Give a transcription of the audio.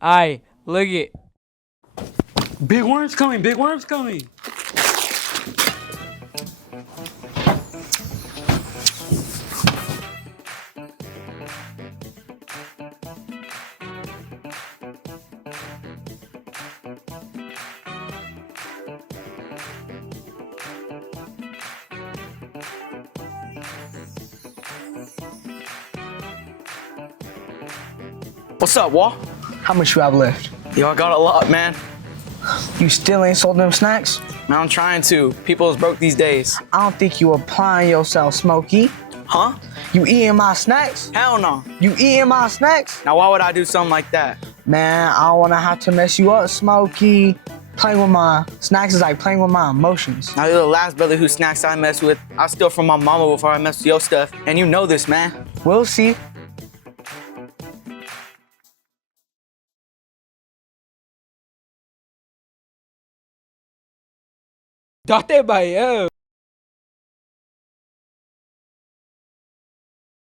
Aye, look it. Big worm's coming, big worm's coming. What's up, Wall? How much you have left? Yo, I got a lot, man. You still ain't sold them snacks? Man, I'm trying to. People is broke these days. I don't think you applying yourself, Smokey. Huh? You eating my snacks? Hell no. You eating my snacks? Now, why would I do something like that? Man, I don't wanna have to mess you up, Smokey. Playing with my snacks is like playing with my emotions. Now, you're the last brother whose snacks I mess with. I steal from my mama before I mess with your stuff. And you know this, man. We'll see. Date ba yun?